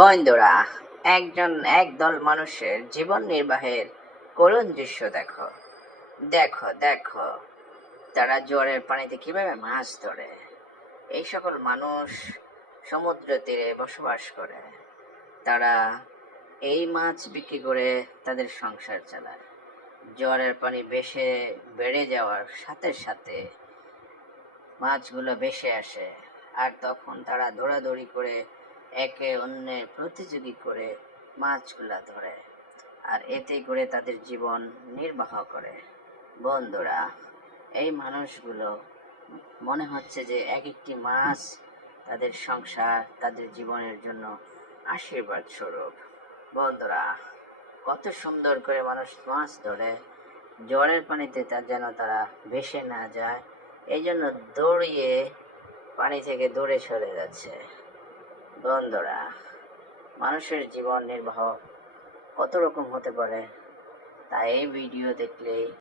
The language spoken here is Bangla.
বন্ধুরা, একদল মানুষের জীবন নির্বাহের করুণ দৃশ্য দেখো। দেখো দেখো তারা জোয়ারের পানিতে কিভাবে মাছ ধরে। এই সকল মানুষ সমুদ্র তীরে বসবাস করে। তারা এই মাছ বিক্রি করে তাদের সংসার চালায়। জোয়ারের পানি বেড়ে যাওয়ার সাথে সাথে মাছগুলো ভেসে আসে, আর তখন তারা দৌড়াদৌড়ি করে একে অন্যের প্রতিযোগী করে মাছগুলা ধরে, আর এতে করে তাদের জীবন নির্বাহ করে। বন্ধুরা, এই মানুষগুলো মনে হচ্ছে যে এক একটি মাছ তাদের সংসার, তাদের জীবনের জন্য আশীর্বাদ স্বরূপ। বন্ধুরা, কত সুন্দর করে মানুষ মাছ ধরে, জলের পানিতে যেন তারা ভেসে না যায়, এই জন্য দৌড়িয়ে পানি থেকে দূরে সরে যাচ্ছে। বন্ধুরা, মানুষের জীবন নির্বাহ কত রকম হতে পারে তা এই ভিডিও দেখলেই